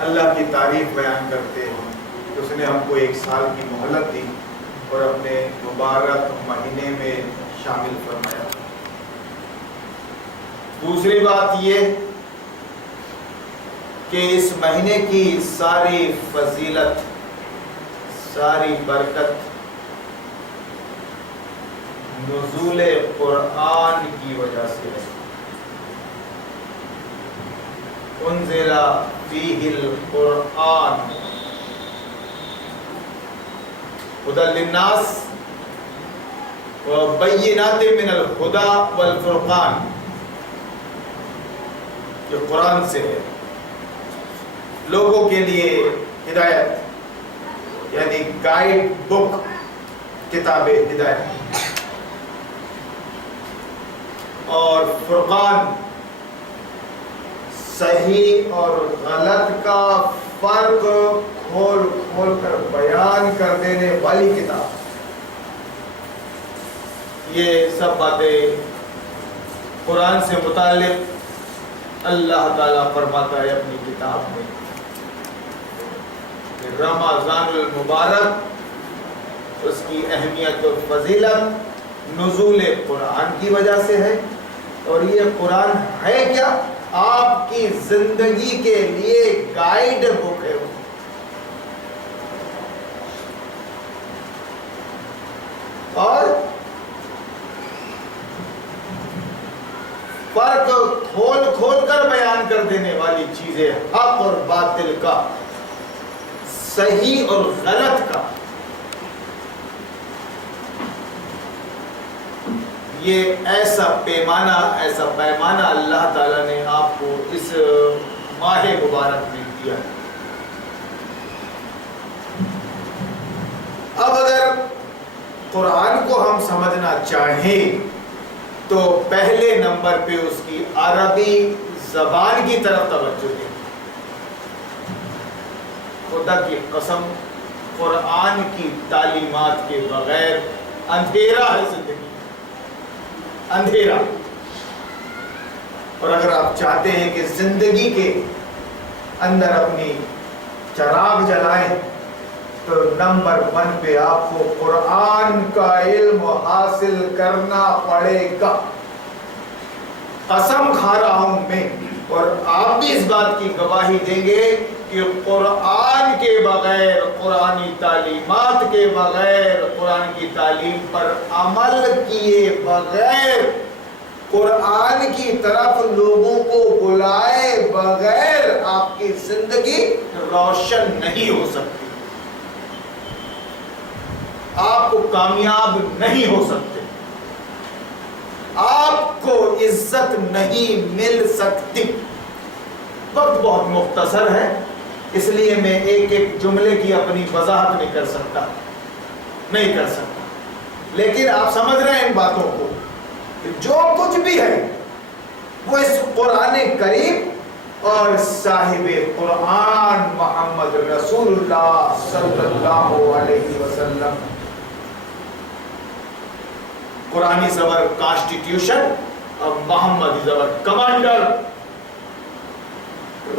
اللہ کی تعریف بیان کرتے ہیں کہ اس نے ہم کو 1 سال کی مہلت دی اور اپنے مبارک مہینے میں شامل فرمایا۔ دوسری بات یہ کہ اس مہینے کی ساری فضیلت، ساری برکت نزول قرآن کی وجہ سے ہے۔ انزل فیہ القرآن ھدی للناس وبینات من الہدی والفرقان، جو قرآن سے ہے، لوگوں کے لیے ہدایت، یعنی گائیڈ بک، کتاب ہدایت، اور فرقان، صحیح اور غلط کا فرق کھول کھول کر بیان کر دینے والی کتاب۔ یہ سب باتیں قرآن سے متعلق اللہ تعالیٰ فرماتا ہے اپنی کتاب میں۔ رمضان المبارک، اس کی اہمیت و فضیلت نزول قرآن کی وجہ سے ہے، اور یہ قرآن ہے کیا؟ آپ کی زندگی کے لیے گائیڈ بک ہے۔ اور فرق کھول کھول کر بیان کر دینے والی چیزیں، حق اور باطل کا، صحیح اور غلط کا، یہ ایسا پیمانہ اللہ تعالیٰ نے آپ کو اس ماہ مبارک میں دیا۔ اب اگر قرآن کو ہم سمجھنا چاہیں تو پہلے نمبر پہ اس کی عربی زبان کی طرف توجہ دیں۔ خدا کی قسم، قرآن کی تعلیمات کے بغیر اندھیرا ہے زندگی، اندھیرا۔ اور اگر آپ چاہتے ہیں کہ زندگی کے اندر اپنی چراغ جلائیں تو نمبر 1 پہ آپ کو قرآن کا علم حاصل کرنا پڑے گا۔ قسم کھا رہا ہوں میں، اور آپ بھی اس بات کی گواہی دیں گے کہ قرآن کے بغیر، قرآنی تعلیمات کے بغیر، قرآن کی تعلیم پر عمل کیے بغیر، قرآن کی طرف لوگوں کو بلائے بغیر آپ کی زندگی روشن نہیں ہو سکتی، آپ کو کامیاب نہیں ہو سکتے، آپ کو عزت نہیں مل سکتی۔ وقت بہت مختصر ہے، اس لیے میں ایک ایک جملے کی اپنی وضاحت نہیں کر سکتا، لیکن آپ سمجھ رہے ہیں ان باتوں کو، کہ جو کچھ بھی ہے وہ اس قرآن کریم اور صاحب قرآن محمد رسول اللہ صلی اللہ علیہ وسلم، قرآنی زبر کانسٹیٹیوشن اور محمدی زبر کمانڈر،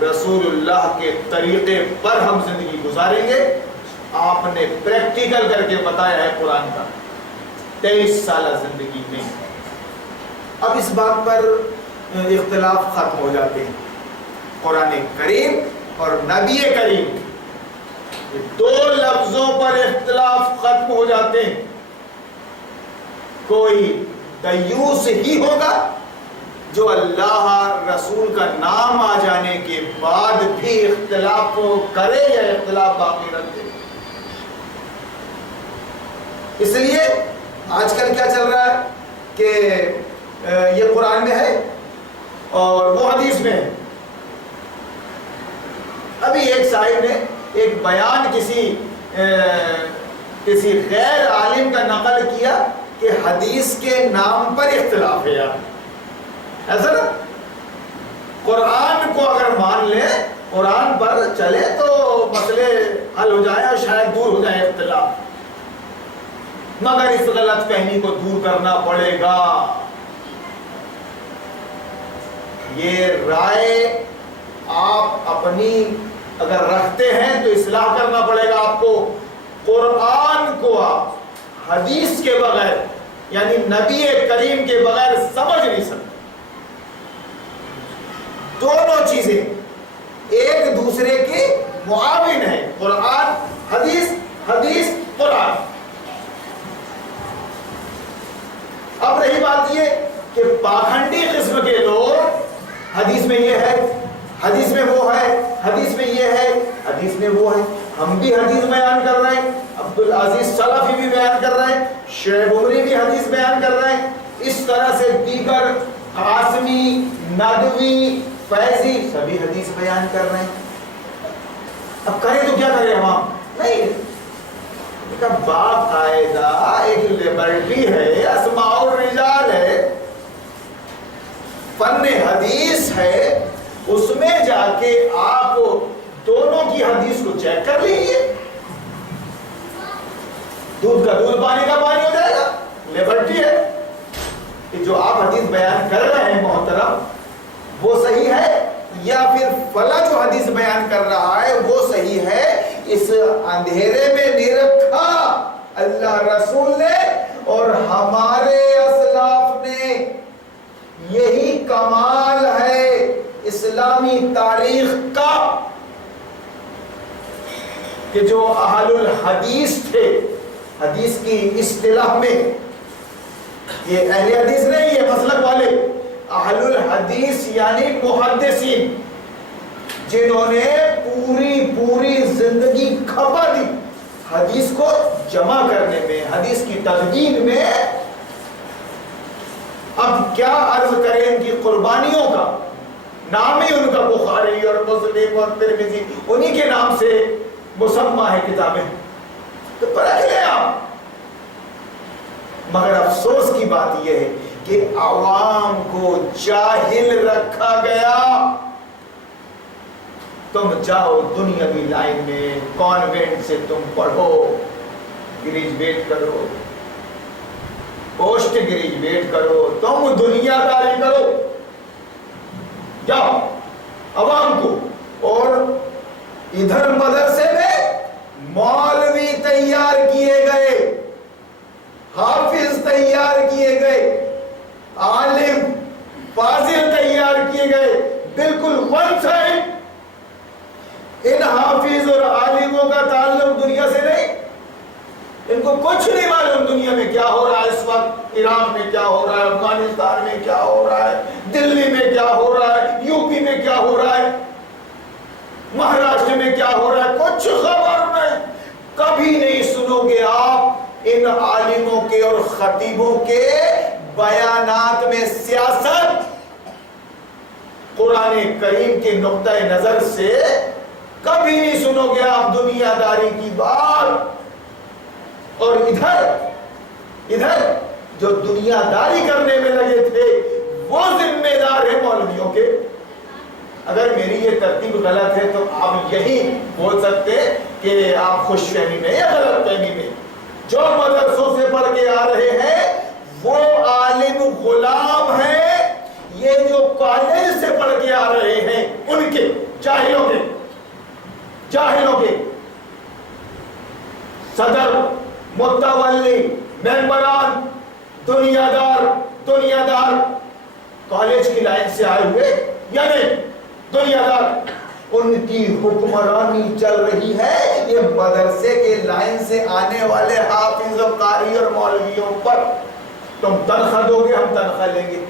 رسول اللہ کے طریقے پر ہم زندگی گزاریں گے۔ آپ نے پریکٹیکل کر کے بتایا ہے قرآن کا 23 سالہ زندگی میں۔ اب اس بات پر اختلاف ختم ہو جاتے ہیں، قرآن کریم اور نبی کریم، یہ 2 لفظوں پر اختلاف ختم ہو جاتے ہیں۔ کوئی دیوس ہی ہوگا جو اللہ رسول کا نام آ جانے کے بعد بھی اختلاف کرے یا اختلاف باقی رکھے۔ اس لیے آج کل کیا چل رہا ہے کہ یہ قرآن میں ہے اور وہ حدیث میں ہے۔ ابھی ایک صاحب نے ایک بیان کسی غیر عالم کا نقل کیا کہ حدیث کے نام پر اختلاف ہے یار، ایسا نا؟ قرآن کو اگر مان لیں، قرآن پر چلے تو مسئلے حل ہو جائیں اور شاید دور ہو جائے اختلاف، مگر اس غلط فہمی کو دور کرنا پڑے گا۔ یہ رائے آپ اپنی اگر رکھتے ہیں تو اصلاح کرنا پڑے گا آپ کو. قرآن کو آپ حدیث کے بغیر یعنی نبی کریم کے بغیر سمجھ نہیں سکتے. دونوں چیزیں ایک دوسرے کے معاون ہیں. قرآن حدیث، حدیث قرآن. اب رہی بات یہ کہ پاکھنڈی قسم کے لوگ حدیث میں یہ ہے، حدیث میں وہ ہے، حدیث میں یہ ہے، حدیث میں وہ ہے. ہم بھی حدیث بیان کر رہے ہیں، عبدالعزیز سلفی بھی بیان کر رہے ہیں، شعیب عمری بھی حدیث بیان کر رہے ہیں. اس طرح سے دیگر قاسمی، ندوی، فیضی سبھی حدیث بیان کر رہے ہیں. اب کریں تو کیا کریں ہم؟ نہیں، باقاعدہ ایک لیبرٹی ہے، اسماء الرجال ہے، فن حدیث ہے، اس میں جا کے آپ دونوں کی حدیث کو چیک کر لیجیے. دودھ کا دودھ، پانی کا پانی ہو جائے گا. لیبرٹی ہے کہ جو آپ حدیث بیان کر رہے ہیں محترم وہ صحیح ہے یا پھر فلاں جو حدیث بیان کر رہا ہے وہ صحیح ہے. اس اندھیرے میں نہیں رکھا اللہ رسول نے اور ہمارے اسلاف نے. یہی کمال ہے اسلامی تاریخ کا کہ جو اہل الحدیث تھے، حدیث کی اصطلاح میں یہ اہل حدیث نہیں، یہ مسلک والے اہل الحدیث یعنی محدثین، جنہوں نے پوری زندگی کھپا دی حدیث کو جمع کرنے میں، حدیث کی تدوین میں. اب کیا عرض کریں ان کی قربانیوں کا. نام ہی ان کا بخاری اور مسلم اور ترمذی انہی کے نام سے مسمى ہے کتابیں، تو پرکھ لیں آپ. مگر افسوس کی بات یہ ہے کہ عوام کو جاہل رکھا گیا. تم جاؤ دنیاوی لائن میں، کانوینٹ سے تم پڑھو، گریجویٹ کرو، پوسٹ گریجویٹ کرو، تم دنیا داری کرو، جاؤ عوام کو. اور ادھر مدرسے میں مولوی تیار کیے گئے، حافظ تیار کیے گئے، عالم فاضل تیار کیے گئے، بالکل ون سائڈ. ان حافظ اور عالموں کا تعلق دنیا سے نہیں. ان کو کچھ نہیں معلوم دنیا میں کیا ہو رہا ہے اس وقت. ایران میں کیا ہو رہا ہے، افغانستان میں کیا ہو رہا ہے، دلی میں کیا ہو رہا ہے، یو پی میں کیا ہو رہا ہے، مہاراشٹر میں کیا ہو رہا ہے، کچھ خبر نہیں. کبھی نہیں سنو گے آپ ان عالموں کے اور خطیبوں کے بیانات میں سیاست. قرآن کریم کے نقطہ نظر سے کبھی نہیں سنو گے آپ دنیا داری کی بات. اور ادھر جو دنیا داری کرنے میں لگے تھے وہ ذمہ دار ہیں مولویوں کے. اگر میری یہ ترتیب غلط ہے تو آپ یہی بول سکتے کہ آپ خوش فہمی میں یا غلط فہمی میں. جو مدرسوں سے پڑھ کے آ رہے ہیں وہ عالم غلام ہیں. یہ جو کالج سے پڑھ کے آ رہے ہیں ان کے جاہلوں کے صدر، متولی، ممبران، دنیا دار کالج کی لائن سے آئے ہوئے یعنی دنیا دار، ان کی حکمرانی چل رہی ہے یہ مدرسے کے لائن سے آنے والے حافظ و قاری اور مولویوں پر. تم تنخواہ دو گے، ہم تنخواہ لیں گے.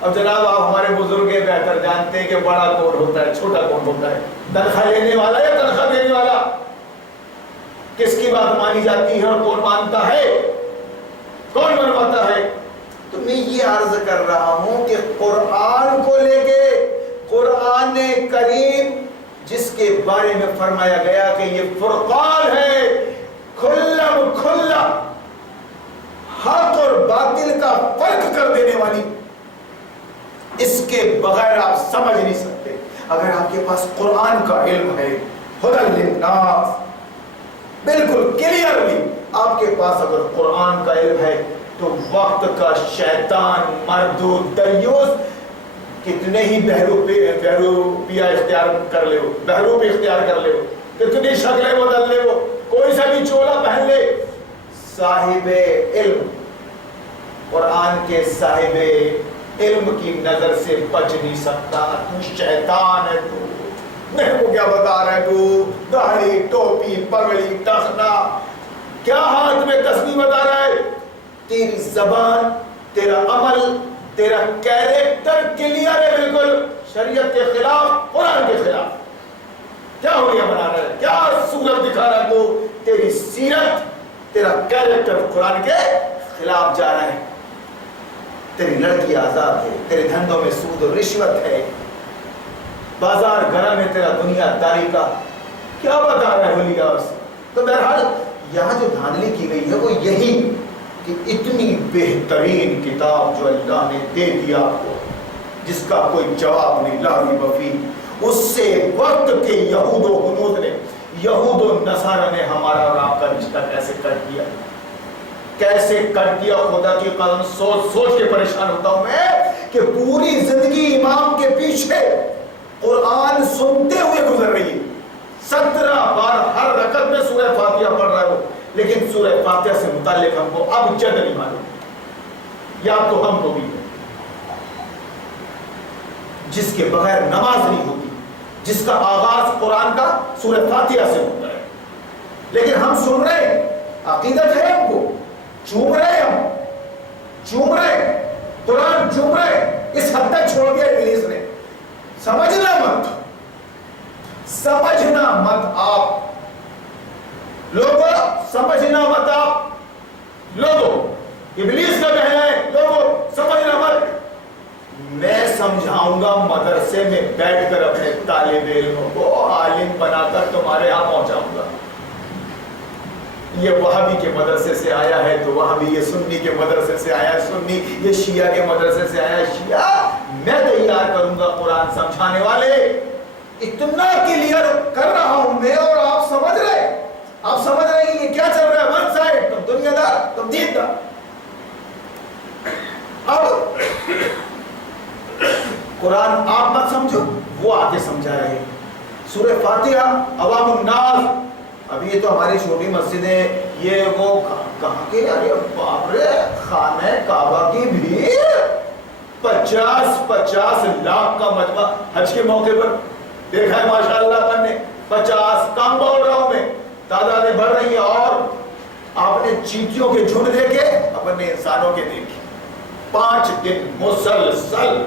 اب جناب آپ ہمارے بزرگ بہتر جانتے ہیں کہ بڑا کون ہوتا ہے، چھوٹا کون ہوتا ہے، تنخواہ لینے والا یا تنخواہ دینے والا. کس کی بات مانی جاتی ہے اور کون مانتا ہے، کون منواتا ہے. تو میں یہ عرض کر رہا ہوں کہ قرآن کو لے کے، قرآن کریم جس کے بارے میں فرمایا گیا کہ یہ فرقان ہے، کھلم کھلا حق اور باطل کا فرق کر دینے والی، اس کے بغیر آپ سمجھ نہیں سکتے. اگر آپ کے پاس قرآن کا علم ہے، ہدی للناس، بالکل کلیئرلی آپ کے پاس اگر قرآن کا علم ہے تو وقت کا شیطان، مردود، دیوس کتنے ہی بہروپیہ اختیار کر لے ہو، بہروپ اختیار کر لے ہو، کتنی شکلیں بدل لے ہو، کوئی سا بھی چولا پہن لے، صاحب علم قرآن کے صاحب علم کی نظر سے بچ نہیں سکتا۔ تو شیطان ہے، تو میرے کو کیا بتا رہا ہے، تو داڑھی ٹوپی پگڑی ٹخنا کیا ہاتھ میں تسبیح بتا رہا ہے؟ تیری زبان، تیرا عمل، تیرا کیریکٹر کلیئر ہے، بالکل شریعت کے خلاف، قرآن کے خلاف۔ کیا ہولیاں بنا رہا ہے، کیا صورت دکھا رہا ہے، تو تیری سیرت، تیرا کیریکٹر قرآن کے خلاف جا رہا ہے۔ تیری لڑکی آزاد ہے، تیرے دھندوں میں سود و رشوت ہے، بازار گھر میں تیرا دنیا داری کا کیا بتا رہا ہے ہولیاں سے؟ تو بہرحال یہاں جو دھاندلی کی گئی ہے وہ یہی کہ اتنی بہترین کتاب جو اللہ نے دے دیا آپ کو، جس کا کوئی جواب نہیں، لا ریب فیہ، اس سے وقت کے یہود و ہنود نے، یہود و نصارہ نے ہمارا اور آپ کا رشتہ کیسے کٹ دیا، کیسے کٹ دیا۔ خدا کی قسم سوچ سوچ کے پریشان ہوتا ہوں میں کہ پوری زندگی امام کے پیچھے قرآن سنتے ہوئے گزر رہی ہے، 17 بار ہر رکعت میں سورہ فاتحہ پڑھ رہا ہے وہ، لیکن سورہ فاتحہ سے متعلق ہم کو اب جد نہیں معلوم، یا تو ہم کو بھی جس کے بغیر نماز نہیں ہوتی، جس کا آغاز قرآن کا سورہ فاتحہ سے ہوتا ہے، لیکن ہم سن رہے ہیں، عقیدت ہے ہم کو، چوم رہے، ہم چوم رہے، قرآن چوم رہے، اس حد تک چھوڑ دیا ابلیس نے۔ سمجھنا مت آپ لوگوں، سمجھنا مت آپ لوگوں، ابلیس کا کہنا ہے لوگوں سمجھنا مت۔ میں سمجھاؤں گا مدرسے میں بیٹھ کر اپنے طالب علموں کو، عالم بنا کر تمہارے ہاں پہنچاؤں گا۔ یہ وہابی کے مدرسے سے آیا ہے تو وہابی، یہ سنی کے مدرسے سے آیا ہے سنی، یہ شیعہ کے مدرسے سے آیا ہے شیعہ، میں تیار کروں گا قرآن سمجھانے والے۔ اتنا کلیئر کر رہا ہوں میں، اور آپ سمجھ رہے ہیں یہ کیا چل رہا ہے، ون سائڈ، تم دنیا دار، تم دین دار۔ اب قرآن آپ مت سمجھو، وہ آگے سمجھا رہے ہیں۔ سورہ فاتحہ عوام الناس، ابھی یہ تو ہماری چھوٹی مسجد ہے، یہ وہ کہاں کے، ارے باپ رے، خانہ کعبہ کی بھیڑ، 50 لاکھ کا مجمع حج کے موقع پر دیکھا ہے ماشاءاللہ اپن نے، 50 کم بول رہا ہوں میں، تعدادیں بڑھ رہی ہیں، اور آپ نے چیٹیوں کے جھنڈ دیکھے، اپن نے انسانوں کے دیکھے، 5 دن مسلسل،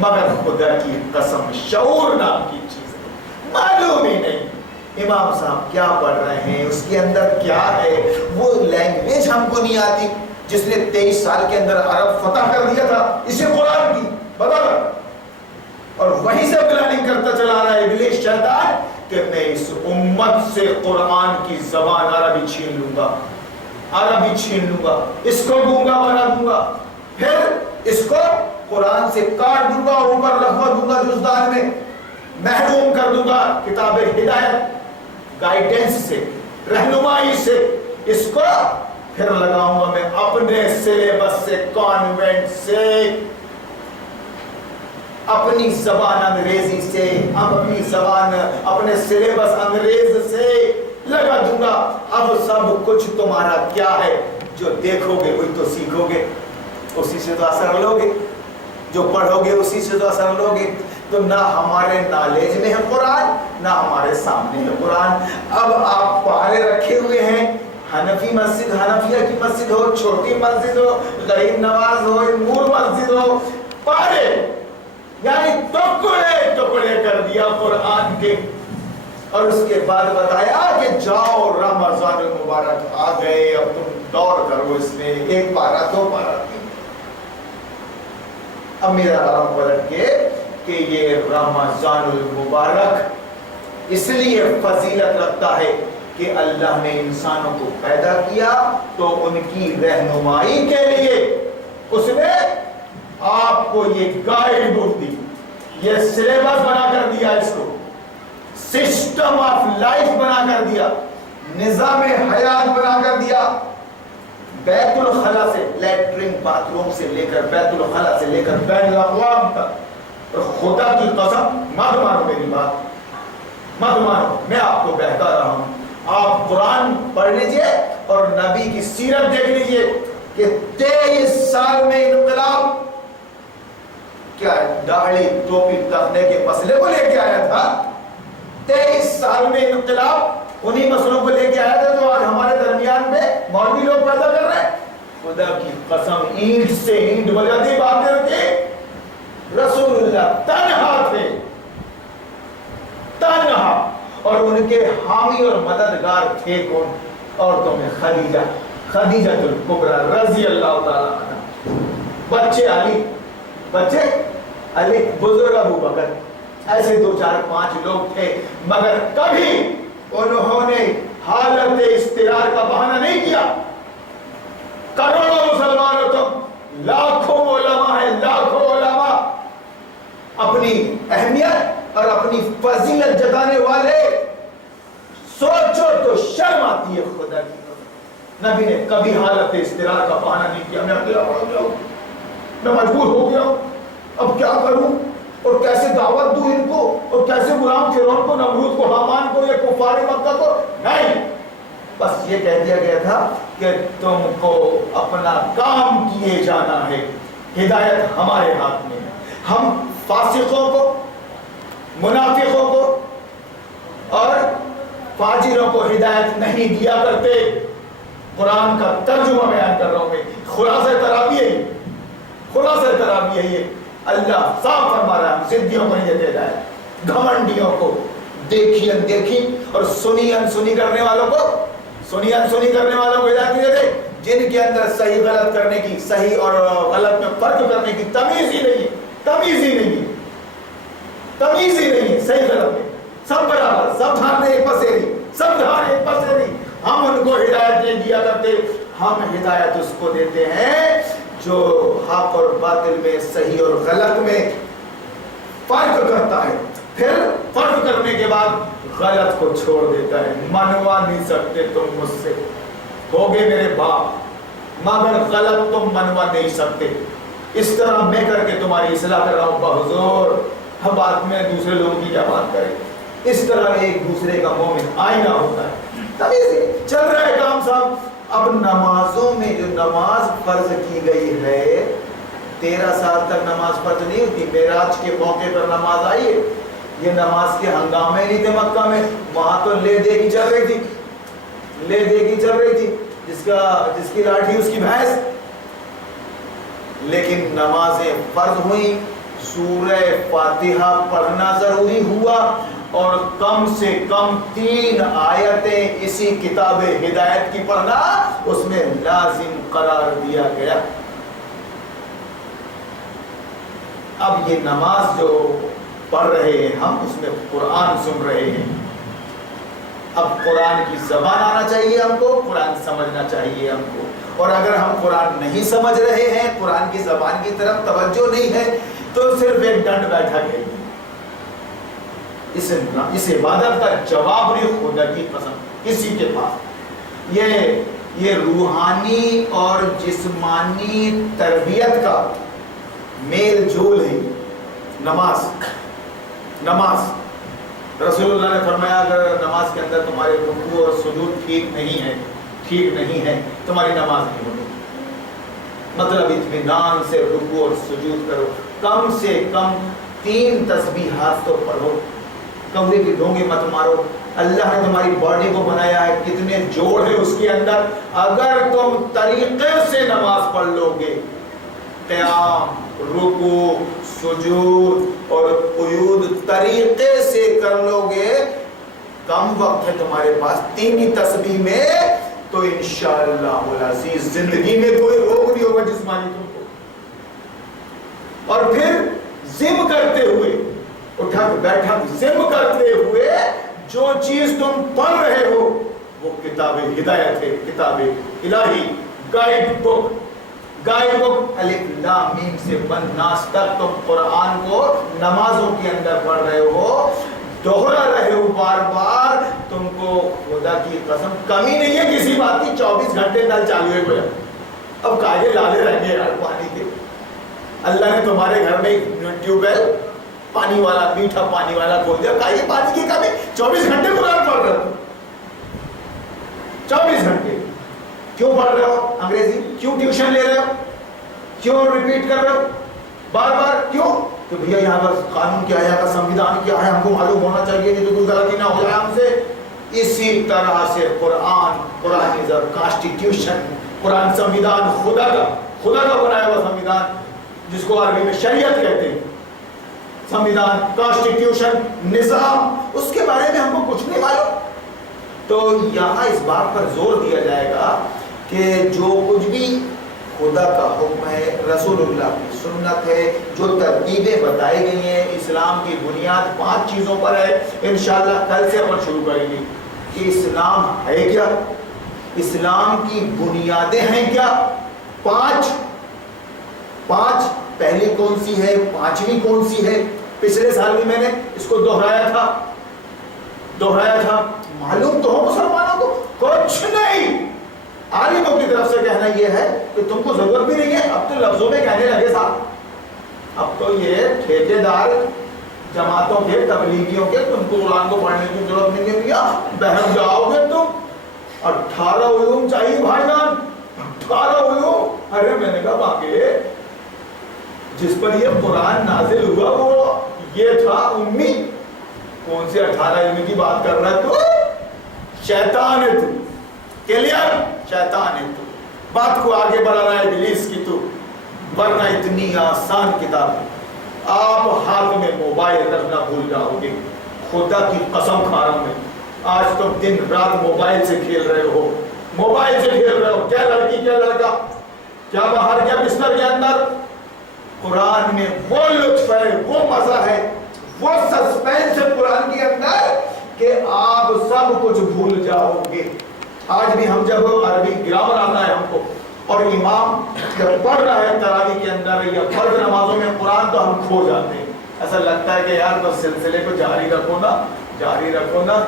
مگر خدا کی قسم شعور نام کی چیز معلوم ہی نہیں، امام صاحب کیا پڑھ رہے ہیں، اس کے اندر کیا ہے، وہ لینگویج ہم کو نہیں آتی جس نے 23 سال کے اندر عرب فتح کر دیا تھا اسے قرآن کی، بتا رہا، اور وہیں سے پلاننگ کرتا چلا رہا ہے ابلیس شیطان کہ میں اس امت سے قرآن کی زبان عربی چھین لوں گا، عربی چھین لوں گا، اس کو گونگا بنا دوں گا، پھر اس کو قرآن سے کاٹ دوں گا، اوپر لکھوا دوں گا جزدان میں، محروم کر دوں گا کتاب ہدایت گائیڈنس سے، رہنمائی سے، اس کو پھر لگاؤں گا میں اپنے سلیبس سے، کانوینٹ سے، اپنی زبان انگریزی سے، اپنی زبان اپنے سلیبس انگریز سے لگا دوں گا۔ اب سب کچھ تمہارا کیا ہے، جو دیکھو گے وہی تو سیکھو گے، اسی سے تو اثر لو گے، جو پڑھو گے اسی سے تو اثر لو گے۔ تو نہ ہمارے نالج میں ہے قرآن، نہ ہمارے سامنے ہے قرآن۔ اب آپ پارے رکھے ہوئے ہیں، حنفی مسجد، حنفیہ کی مسجد ہو، چھوٹی مسجد ہو، غریب نواز ہو، نور مسجد ہو، پارے یعنی ٹکڑے ٹکڑے کر دیا قرآن کے، اور اس کے بعد بتایا کہ جاؤ رمضان المبارک آ گئے، اب تم دور کرو اس میں، 1 پارہ 2 پارہ۔ اب میرا عالم پلٹ کے کہ یہ رمضان المبارک اس لیے فضیلت رکھتا ہے کہ اللہ نے انسانوں کو پیدا کیا تو ان کی رہنمائی کے لیے اس نے آپ کو یہ گائیڈ بک دی، یہ سلیبس بنا کر دیا، اس کو سسٹم آف لائف بنا کر دیا، نظام حیات بنا کر دیا، بیت الخلا سے، لیٹرنگ باتھ روم سے لے کر بیت الخلا سے لے کر بین الاقوام تک، اور خدا کی قسم مت مانو میری بات، مت مانو، میں آپ کو بہتا رہا ہوں، آپ قرآن پڑھ لیجئے اور نبی کی سیرت دیکھ لیجئے کہ 23 سال میں انقلاب کیا داڑھی ٹوپی رکھنے کے مسئلے کو لے کے آیا تھا، 23 سال میں انقلاب انہی مسئلوں کو لے کے آیا تھا جو آج ہمارے درمیان میں مولوی لوگ پیدا کر رہے ہیں۔ خدا کی قسم اینٹ سے اینٹ بجاتی باتیں رکھے، رسول اللہ تنہا تھے، تنہا، اور ان کے حامی اور مددگار تھے کون؟ عورتوں میں خدیجہ الکبریٰ رضی اللہ تعالیٰ عنہ، بچے علی، بزرگ ابو بکر، ایسے 2 4 5 لوگ تھے، مگر کبھی انہوں نے حالت اضطرار کا بہانہ نہیں کیا۔ کروڑوں مسلمان ہو تم، لاکھوں علماء ہیں، لاکھوں علماء، اپنی اہمیت اور اپنی فضیلت جتانے والے، سوچو تو شرم آتی ہے خدا کی۔ نبی نے کبھی حالت اضطرار کا بہانہ نہیں کیا، میں اکیلا پڑ گیا ہوں، میں مجبور ہو گیا ہوں، اب کیا کروں، اور کیسے دعوت دوں ان کو، اور کیسے غلام فرعون کو، نمرود کو، حامان کو، یا کفار مکہ کو؟ نہیں، بس یہ کہہ دیا گیا تھا کہ تم کو اپنا کام کیے جانا ہے، ہدایت ہمارے ہاتھ میں ہے۔ ہم فاسقوں کو، منافقوں کو اور فاجروں کو ہدایت نہیں دیا کرتے۔ قرآن کا ترجمہ بیان کر رہا ہوں میں، خلاصہ ترابی ہے، خلاصہ ترابی ہے یہ۔ اللہ صاف فرما رہا ہے، ضدیوں کو نہیں دیتا ہے، گھمنڈیوں کو، دیکھی اندیکھی اور سنی انسنی کرنے والوں کو، ہدایت نہیں دیتے، جن کے اندر صحیح غلط کرنے کی، صحیح اور غلط میں فرق کرنے کی تمیز ہی نہیں ہے، صحیح غلط میں سب برابر، سب دھانے ایک پسیری، ہم ان کو ہدایت نہیں دیا کرتے، ہم ہدایت اس کو دیتے ہیں جو حق اور باطل میں، صحیح اور غلط میں فرق کرتا ہے، پھر فرق کرنے کے بعد غلط کو چھوڑ دیتا ہے۔ منوا نہیں سکتے تم مجھ سے، ہوگے میرے باپ، مگر غلط تم منوا نہیں سکتے۔ اس طرح میں کر کے تمہاری اصلاح کر رہا ہوں بحضور، ہم بعد میں دوسرے لوگوں کی کیا بات کریں؟ اس طرح ایک دوسرے کا مومن آئینہ ہوتا ہے، تبھی سے چل رہا ہے کام صاحب۔ اب نمازوں میں جو نماز فرض کی گئی ہے، 13 سال تک نماز فرض نہیں ہوتی، معراج کے موقع پر نماز آئی ہے، یہ نماز کے ہنگامے نہیں تھے مکہ میں، وہاں تو لے دے کی چل رہی تھی، جس کی لاٹھی اس کی بھینس، لیکن نمازیں فرض ہوئی، سورہ فاتحہ پڑھنا ضروری ہوا، اور کم سے کم 3 آیتیں اسی کتاب ہدایت کی پڑھنا اس میں لازم قرار دیا گیا۔ اب یہ نماز جو پڑھ رہے ہیں ہم، اس میں قرآن سن رہے ہیں، اب قرآن کی زبان آنا چاہیے ہم کو، قرآن سمجھنا چاہیے ہم کو، اور اگر ہم قرآن نہیں سمجھ رہے ہیں، قرآن کی زبان کی طرف توجہ نہیں ہے، تو صرف ایک ڈنڈ بیٹھا گئی، اس عبادت کا جواب نہیں خدا کی قسم کسی کے پاس۔ یہ روحانی اور جسمانی تربیت کا میل جول ہے نماز۔ رسول اللہ نے فرمایا اگر نماز کے اندر تمہارے رکوع اور سجود ٹھیک نہیں ہے تمہاری نماز نہیں ہوگی۔ مطلب اطمینان سے رکوع اور سجود کرو، کم سے کم 3 تسبیحات تو پڑھو، کمرے کی ڈھونگی مت مارو۔ اللہ نے تمہاری باڈی کو بنایا ہے، کتنے جوڑ ہیں اس کے اندر، اگر تم طریقے سے نماز پڑھ لو گے، قیام، رکوع، سجود اور قعود طریقے سے کر لو گے، کم وقت ہے تمہارے پاس 3 ہی تسبیح میں، تو انشاءاللہ العزیز زندگی میں کوئی روگ نہیں ہوگا جسمانی تم کو۔ اور پھر ذم کرتے ہوئے، اٹھک بیٹھک ذم کرتے ہوئے جو چیز تم پڑھ رہے ہو وہ کتاب ہدایت ہے، کتاب الہی، گائیڈ بک الف لام میم سے بناس تک تم قرآن کو نمازوں کے اندر پڑھ رہے ہو، دوہرا رہے ہو بار بار، تم کو خدا کی قسم کمی نہیں ہے کسی بات کی۔ 24 گھنٹے نل چالو ہے گویا، اب کاغے لالے رہیں گے یار پانی کے. اللہ نے تمہارے گھر میں ٹیوب ویل پانی والا میٹھا پانی والا کھول دیا, کاغے پانی کی کمی. 24 گھنٹے قرآن پڑھ رہے ہو, 24 گھنٹے. کیوں پڑھ رہے ہو انگریزی؟ کیوں ٹیوشن لے رہے ہو؟ کیوں ریپیٹ کر رہے ہو بار بار؟ کیوں کہ بھیا یہاں پر قانون کیا ہے, یہاں کا سمویدھان کیا ہے, ہم کو معلوم ہونا چاہیے کہ کوئی غلطی نہ ہو جائے ہم سے. اسی طرح سے قرآن از کانسٹیٹیوشن. قرآن سمویدھان خدا کا بنایا ہوا سمویدھان, جس کو عربی میں شریعت کہتے ہیں. سمویدھان, کانسٹیٹیوشن, نظام, اس کے بارے میں ہم کو کچھ نہیں معلوم. تو یہاں اس بات پر زور دیا جائے گا کہ جو کچھ بھی خدا کا حکم ہے, رسول اللہ کی سنت ہے, جو ترتیبیں بتائی گئی ہیں, اسلام کی بنیاد 5 چیزوں پر ہے. انشاءاللہ کل سے اپن شروع کریں گے کہ اسلام ہے کیا, اسلام کی بنیادیں ہیں کیا. 5 پہلی کون سی ہے, 5ویں کون سی ہے. پچھلے سال بھی میں نے اس کو دہرایا تھا. معلوم تو ہو مسلمانوں کو کچھ نہیں. عالموں کی طرف سے کہنا یہ ہے کہ تم کو ضرورت بھی نہیں ہے. اب تو لفظوں میں کہنے لگے صاحب, اب تو یہ ٹھیکیدار جماعتوں کے, تبلیغیوں کے, تم کو قرآن کو پڑھنے کی ضرورت نہیں ہے بھیا, بہم جاؤ گے تم. 18 علوم چاہیے بھائی جان, 18 علوم. ارے میں نے کہا باقی جس پر یہ قرآن نازل ہوا وہ یہ تھا امی. کون سے 18 علم کی بات کر رہا ہے تو؟ شیطان ہے تو, کلیئر شیطان ہے تو. بات کو آگے بڑھانا ہے ابلیس کی تو, ورنہ اتنی آسان کتاب ہے. آپ ہاتھ میں موبائل رکھنا بھول جاؤ گے, خدا کی قسم کھا رہا ہوں میں. آج تم دن رات موبائل سے کھیل رہے ہو, موبائل سے کھیل رہے ہو. کیا لڑکی کیا لڑکا, کیا باہر کیا بستر کے اندر. قرآن میں وہ لطف ہے, وہ مزہ ہے, وہ سسپینس ہے قرآن کے اندر کہ آپ سب کچھ بھول جاؤ گے. آج بھی ہم جب عربی گرامر آتا ہے ہم کو, اور امام جب پڑھ رہا ہے تراویح کے اندر یا فرض نمازوں میں قرآن, تو ہم کھو جاتے ہیں. ایسا لگتا ہے کہ یار بس سلسلے کو جاری رکھو نا.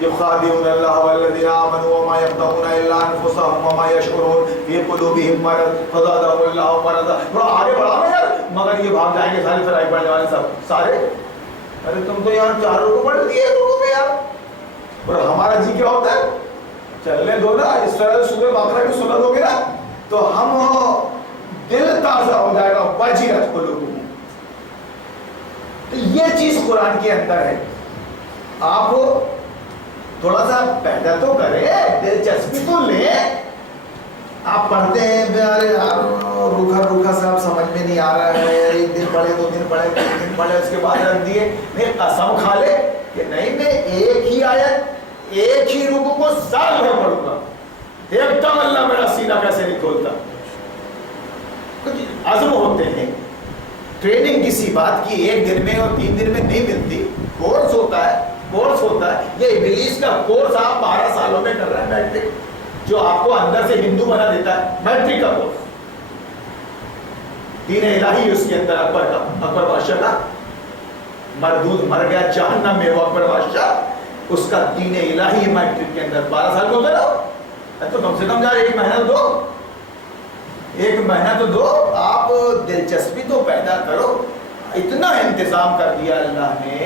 یخادعون اللہ والذین آمنوا وما یخدعون الا انفسهم وما یشعرون فی قلوبہم مرض فزادہم اللہ مرضا. آگے بڑھا نا یار, مگر یہ بھاگ جائیں گے سارے فرائی پڑھنے والے سب سارے. ارے تم تو یہاں 4 رکوع پڑھ لیے رکوع میں یار, اور ہمارا جی کیا ہوتا ہے چلنے دو نا. اس طرح سورہ بقرہ کی سنت ہوگی نا تو ہم دل تازہ ہو جائے گا. وجلت قلوبہم. تو یہ چیز قرآن کے اندر ہے. آپ تھوڑا سا پیدا تو کریں, دلچسپی تو لیں. آپ پڑھتے ہیں یار روکھا صاحب سمجھ میں نہیں آ رہا ہے, 1 دن پڑھے 2 دن پڑھے 3 دن پڑھے, اس کے بعد رکھ دیے. نہیں, قسم کھا لے کہ نہیں میں ایک ہی آیت ایک ہی رکوع کو سال بھر پڑھوں گا. دیکھتا ہوں اللہ میرا سینہ کیسے نہیں کھولتا. کچھ عزم ہوتے ہیں. ٹریننگ کسی بات کی 1 دن میں اور 3 دن میں نہیں ملتی. کورس ہوتا ہے. یہ ابلیس کا کورس آپ 12 سالوں میں کر رہے ہیں. میٹرک, جو آپ کو اندر سے ہندو بنا دیتا ہے, میٹرک کا کورس. دین الہی اس کے اندر اکبر بادشاہ کا مردود مر گیا جہنم میں, وہ اکبر بادشاہ, اس کا دین الہی میٹرک کے اندر 12 سال کو کرو. تو کم سے کم 1 مہینہ تو دو. آپ دلچسپی تو پیدا کرو. اتنا انتظام کر دیا اللہ نے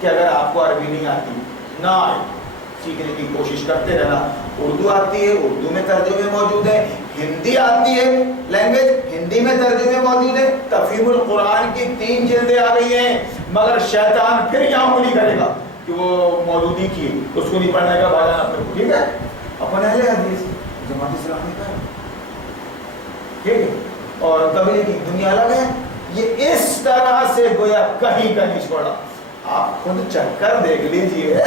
کہ اگر آپ کو عربی نہیں آتی نہ سیکھنے کی کوشش کرتے رہنا. اردو آتی ہے, اردو میں ترجمے موجود ہیں. ہندی آتی ہے لینگویج, ہندی میں ترجمے موجود ہیں. تفہیم القرآن کی 3 جلدیں آ گئی ہیں. مگر شیطان پھر یہاں کو نہیں کرے گا کہ وہ مولودی کی اس کو نہیں پڑھنے کا بھاجان اپنے کو. ٹھیک ہے, اپن اہل حدیث جماعت اسلامی کا ہے, ٹھیک ہے, اور تبلیغ کی دنیا الگ ہے. یہ اس طرح سے گویا کہیں کا نہیں چھوڑا. آپ خود چکر دیکھ لیجئے,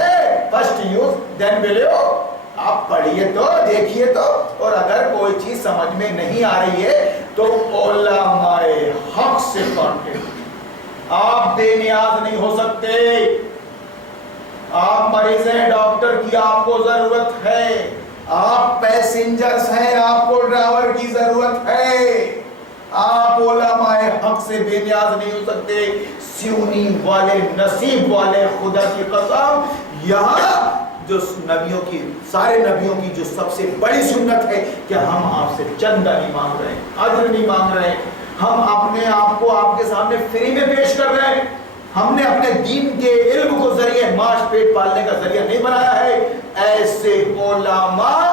فرسٹ یوز دین بلیو. آپ پڑھیے تو, دیکھیے تو, اور اگر کوئی چیز سمجھ میں نہیں آ رہی ہے تو علماء حق سے کانٹیکٹ. آپ بے نیاز نہیں ہو سکتے. آپ مریض ہیں, ڈاکٹر کی آپ کو ضرورت ہے. آپ پیسنجرز ہیں, آپ کو ڈرائیور کی ضرورت ہے. آپ علماء حق سے بے نیاز نہیں ہو سکتے. سیونی والے, نصیب والے, خدا کی قسم یہاں جو نبیوں کی سارے نبیوں کی جو سب سے بڑی سنت ہے کہ ہم آپ سے چندہ نہیں مانگ رہے ہیں، اجر نہیں مانگ رہے ہیں، ہم اپنے آپ کو آپ کے سامنے فری میں پیش کر رہے ہیں، ہم نے اپنے دین کے علم کو ذریعے معاش پیٹ پالنے کا ذریعہ نہیں بنایا ہے۔ ایسے علماء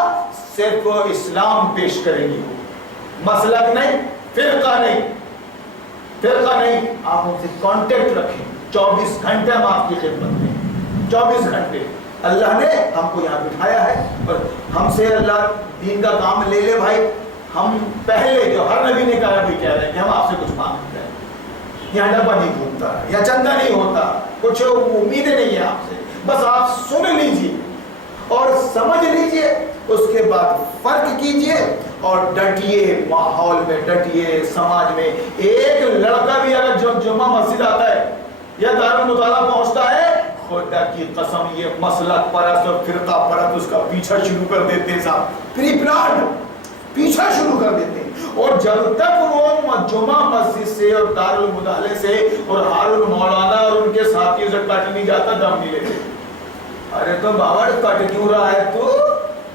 صرف اسلام پیش کریں گے، مسلک نہیں، فرقہ نہیں، فرقہ نہیں۔ آپ ان سے کانٹیکٹ رکھیں، 24 گھنٹے ہم آپ کی خدمت میں، 24 گھنٹے اللہ نے ہم کو یہاں بٹھایا ہے، اور ہم سے اللہ دین کا کام لے لے بھائی۔ ہم پہلے جو ہر نبی نے کہا بھی کہہ رہے ہیں کہ ہم آپ سے کچھ مانگتے ہیں، یہاں ڈبہ نہیں گھومتا یا چندہ نہیں ہوتا، کچھ امیدیں نہیں ہے آپ سے، بس آپ سن لیجیے اور سمجھ لیجیے، اس کے بعد فرق کیجیے اور ڈٹیے، ماحول میں ڈٹیے، سماج میں۔ ایک لڑکا بھی اگر جو جمعہ مسجد آتا ہے یا دارالمطالعہ پہنچتا ہے، خدا کی قسم یہ مسلک پرست اور فرقہ پرست اس کا پیچھا شروع کر دیتے ہیں، صاحب پری پلانڈ پیچھا شروع کر دیتے ہیں، اور جب تک وہ جمعہ مسجد سے اور دارالمطالعہ سے اور ہارون مولانا اور ان کے ساتھیوں سے کٹ نہیں جاتا، دم نہیں لیتے۔ ارے تو بابا کٹ کیوں رہا ہے تو؟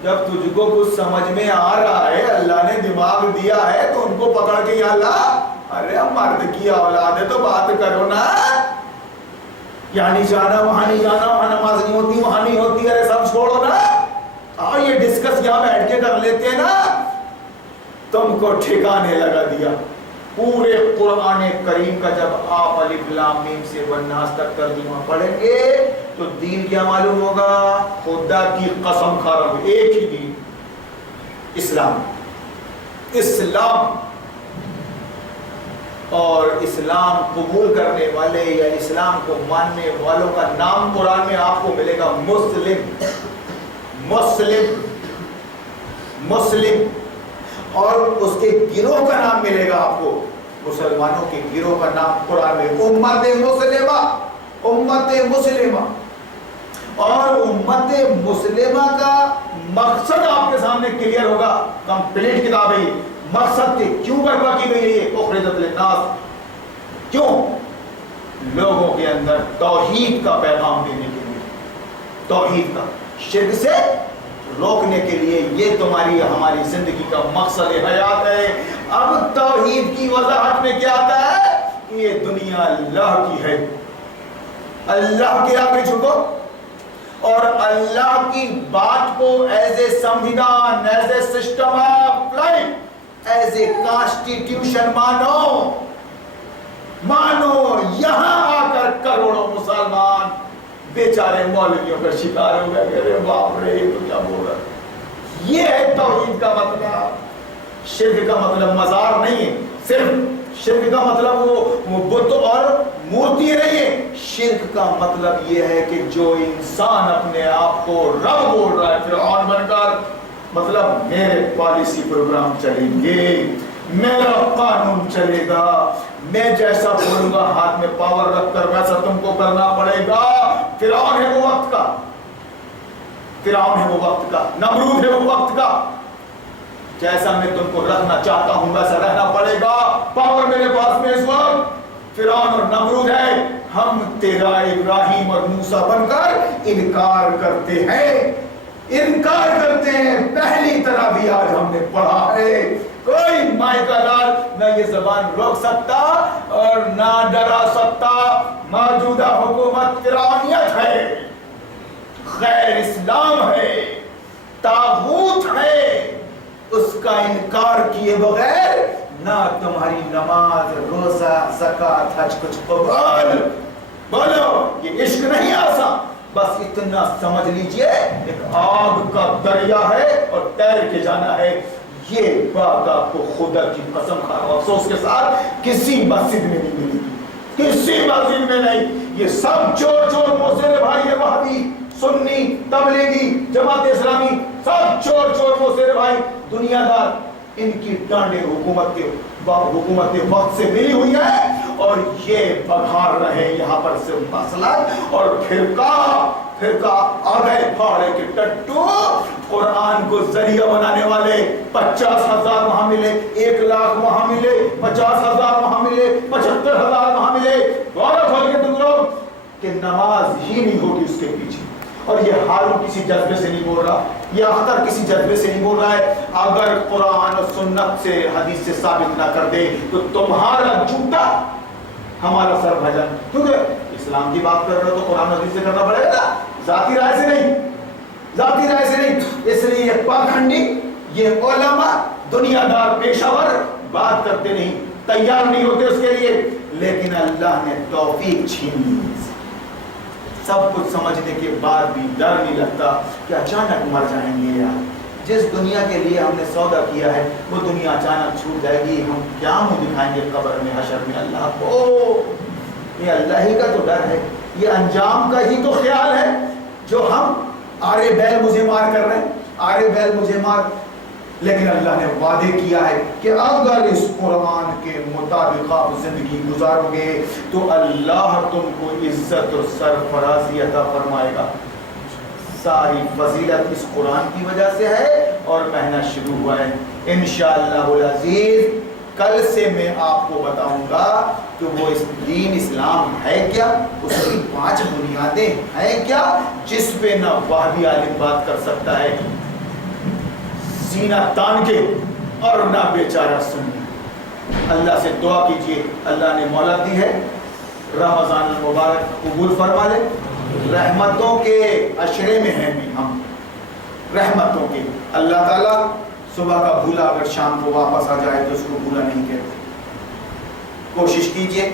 جب تجھ کو کچھ سمجھ میں آ رہا ہے، اللہ نے دماغ دیا ہے تو ان کو پکڑ کے، یا اللہ ارے ہم مرد کی اولاد ہے تو بات کرو نا، یہاں نہیں جانا، وہاں نہیں جانا، وہاں نماز نہیں ہوتی، وہاں نہیں ہوتی، ارے سب چھوڑو نا، اور یہ ڈسکس یہاں بیٹھ کے کر لیتے ہیں نا۔ تم کو ٹھکانے لگا دیا۔ پورے قرآن کریم کا جب آپ الف لام میم سے والناس تک ترجمہ پڑھیں گے تو دین کیا معلوم ہوگا؟ خدا کی قسم کھا رہا ہوں، ایک ہی دین، اسلام۔ اسلام اور اسلام قبول کرنے والے یا اسلام کو ماننے والوں کا نام قرآن میں آپ کو ملے گا مسلم، مسلم، مسلم، اور اس کے گروہ کا نام ملے گا آپ کو، مسلمانوں کے گروہ کا نام قرآن میں امت مسلمہ، امت مسلمہ۔ اور امت مسلمہ کا مقصد آپ کے سامنے کلیئر ہوگا، کمپلیٹ کتاب ہے یہ، مقصد کہ کیوں برپا کی گئی ہے یہ اخرجت للناس، کیوں؟ لوگوں کے اندر توحید کا پیغام دینے کے لیے، توحید کا، شرک سے روکنے کے لیے، یہ تمہاری ہماری زندگی کا مقصد حیات ہے۔ اب توحید کی وضاحت میں کیا آتا ہے؟ یہ دنیا اللہ کی ہے، اللہ کے آگے جھکو اور اللہ کی بات کو ایز اے سمویدھان، as a system of life, as a constitution مانو، مانو۔ یہاں آ کر کروڑوں مسلمان بیچارے مولویوں کا شکار ہو گئے، ارے باپ رے یہ تو کیا بول رہا ہے۔ یہ ہے توحید کا مطلب۔ شرک کا مطلب مزار نہیں ہے، صرف شرک کا مطلب وہ بت اور مورتی نہیں ہے۔ شرک کا مطلب یہ ہے کہ جو انسان اپنے آپ کو رب بول رہا ہے فرعون بن کر، مطلب میرے پالیسی پروگرام چلیں گے، میرا قانون چلے گا، میں جیسا بولوں گا ہاتھ میں پاور رکھ کر ویسا تم کو کرنا پڑے گا۔ فرعون ہے وہ وقت کا، فرعون ہے وہ وقت کا، نمرود ہے وہ وقت کا، جیسا میں تم کو رکھنا چاہتا ہوں ویسا رہنا پڑے گا۔ پاور میرے پاس میں اس وقت فرعون اور نمرود ہے، ہم تیرا ابراہیم اور موسیٰ بن کر انکار کرتے ہیں، انکار کرتے ہیں۔ پہلی طرح بھی آج ہم نے پڑھا ہے، کوئی مائی کا لال نہ یہ زبان روک سکتا اور نہ ڈرا سکتا۔ موجودہ حکومت فرعونیت ہے، غیر اسلام ہے، طاغوت ہے، اس کا انکار کیے بغیر نہ تمہاری نماز، روزہ، زکوٰۃ، حج کچھ قبول۔ بولو یہ عشق نہیں آسان، بس اتنا سمجھ لیجئے ایک آگ کا دریا ہے اور تیر کے جانا ہے۔ یہ بات آپ کو خدا کی قسم کھا رہا ہوں افسوس کے ساتھ کسی مسجد میں نہیں ملے گی، کسی مسجد میں نہیں۔ یہ سب چور چور موسیرے بھائی، وہابی، سنی، تبلیغی، جماعت اسلامی، سب چور چور موسیرے بھائی، دنیا دار، ان کی ڈانڈیں حکومت وقت سے ملی ہوئی ہے اور یہ بگھار رہے یہاں پر سے مسئلہ اور فرقہ آگے پھاڑے کے ٹٹو۔ قرآن کو ذریعہ بنانے والے 50,000 وہاں ملے، 1,00,000 وہاں ملے، 50,000 وہاں ملے، 75,000 وہاں ملے۔ غور کھول کے تم لوگ کہ نماز ہی نہیں ہوگی اس کے پیچھے، اور یہ ہارون کسی جذبے سے نہیں بول رہا، یہ اختر کسی جذبے سے نہیں بول رہا ہے. اگر قرآن اور سنت سے حدیث سے ثابت نہ کر دے تو تمہارا جھوٹا ہمارا سر بھجن. کیونکہ اسلام کی بات کر رہے ہو تو قرآن حدیث سے کرنا پڑے گا، ذاتی رائے سے نہیں، ذاتی رائے سے نہیں. اس لیے یہ پاکھنڈی، یہ علماء دنیا دار پیشہ ور بات کرتے نہیں، تیار نہیں ہوتے اس کے لیے. لیکن اللہ نے توفیق چھین لی. سب کچھ سمجھنے کے بعد بھی ڈر نہیں لگتا کہ اچانک مر جائیں گے. یار جس دنیا کے لیے ہم نے سودا کیا ہے وہ دنیا اچانک چھوٹ جائے گی، ہم کیا منہ دکھائیں گے قبر میں حشر میں اللہ کو. یہ اللہ ہی کا تو ڈر ہے، یہ انجام کا ہی تو خیال ہے جو ہم آرے بیل مجھے مار کر رہے ہیں، آرے بیل مجھے مار. لیکن اللہ نے وعدے کیا ہے کہ اگر اس قرآن کے مطابق آپ زندگی گزارو گے تو اللہ تم کو عزت اور سرفرازی عطا فرمائے گا. ساری فضیلت اس قرآن کی وجہ سے ہے اور مہینہ شروع ہوا ہے انشاءاللہ العزیز. کل سے میں آپ کو بتاؤں گا کہ وہ اس دین اسلام ہے کیا، اس کی 5 بنیادیں ہیں کیا جس پہ نہ وہابی عالم بات کر سکتا ہے سینہ تان کے اور نہ بیچارہ سنی. اللہ سے دعا کیجئے اللہ نے مہلت دی ہے، رمضان المبارک قبول فرما لے. رحمتوں کے عشرے میں ہیں بھی ہم، رحمتوں کے. اللہ تعالیٰ صبح کا بھولا اگر شام کو واپس آ جائے تو اس کو بھولا نہیں کہتے. کوشش کیجئے،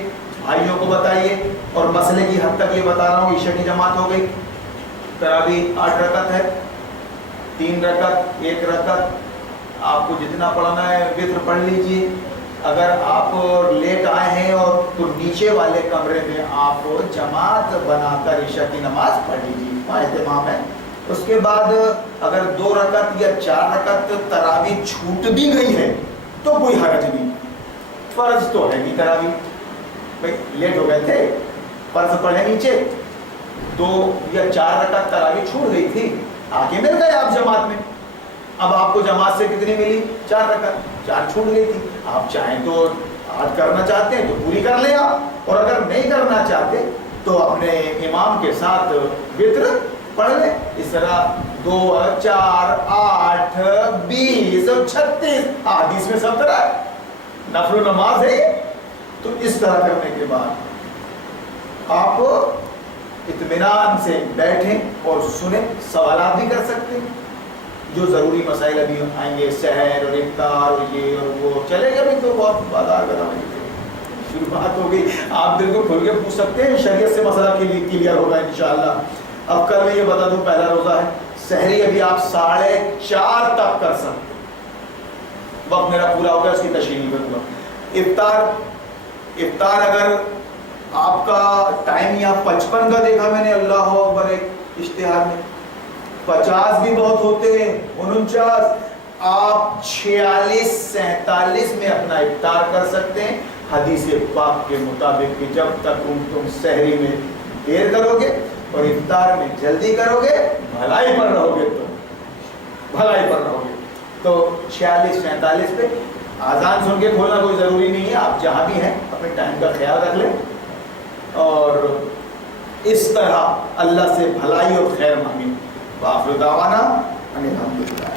بھائیوں کو بتائیے. اور مسئلے کی حد تک یہ بتا رہا ہوں، عشاء کی جماعت ہو گئی، تراویح 8 رکعت ہے، 3 رکعت 1 رکعت آپ کو جتنا پڑھنا ہے وتر پڑھ لیجئے. اگر آپ لیٹ آئے ہیں اور تو نیچے والے کمرے میں آپ جماعت بنا کر عشاء کی نماز پڑھ لیجیے، وہاں اہتمام ہے. اس کے بعد اگر 2 رکعت یا 4 رکعت تراویح چھوٹ بھی گئی ہے تو کوئی حرج نہیں، فرض تو ہے نہیں تراویح. بھائی لیٹ ہو گئے تھے، فرض پڑھے نیچے، 2 یا 4 رکعت تراویح چھوٹ گئی تھی، آگے مل گئے آپ جماعت میں. اب آپ کو جماعت سے کتنی ملی؟ 4 رکعت، 4 چھوٹ گئی تھی. آپ چاہیں تو 8 کرنا چاہتے ہیں تو پوری کر لیں آپ، اور اگر نہیں کرنا چاہتے تو اپنے امام کے ساتھ وتر پڑھ لیں. اس طرح 2 4 8 20 اور 36 حدیث میں سب طرح نفل و نماز ہے. تو اس طرح کرنے کے بعد آپ اطمینان سے بیٹھیں اور سنیں، سوالات بھی کر سکتے ہیں. جو ضروری مسائل ابھی آئیں گے، سحر اور افطار اور یہ اور وہ چلے گا بھی تو بہت بازار کا شروعات ہو گئی. آپ دل کو کھل کے پوچھ سکتے ہیں، شریعت سے مسئلہ کلیئر ہوگا انشاءاللہ. اب کل میں یہ بتا دوں پہلا روزہ ہے، سحری ابھی آپ 4:30 تک کر سکتے. وقت میرا پورا ہو گیا، اس کی تشریح نہیں کروں گا. افطار اگر آپ کا ٹائم یا 55 کا دیکھا میں نے، اللہ اکبر، ایک اشتہار میں 50 بھی بہت ہوتے ہیں، 49، آپ 46 47 میں اپنا افطار کر سکتے ہیں. حدیث پاک کے مطابق کہ جب تک تم سحری میں دیر کرو گے اور افطار میں جلدی کرو گے بھلائی پر رہو گے، تو بھلائی پر رہو گے. تو 46 47 پہ آزان سن کے کھولنا کوئی ضروری نہیں ہے. آپ جہاں بھی ہیں اپنے ٹائم کا خیال رکھ لیں اور اس طرح اللہ سے بھلائی اور خیر مانگیں. وآخر دعوانا ان الحمدللہ.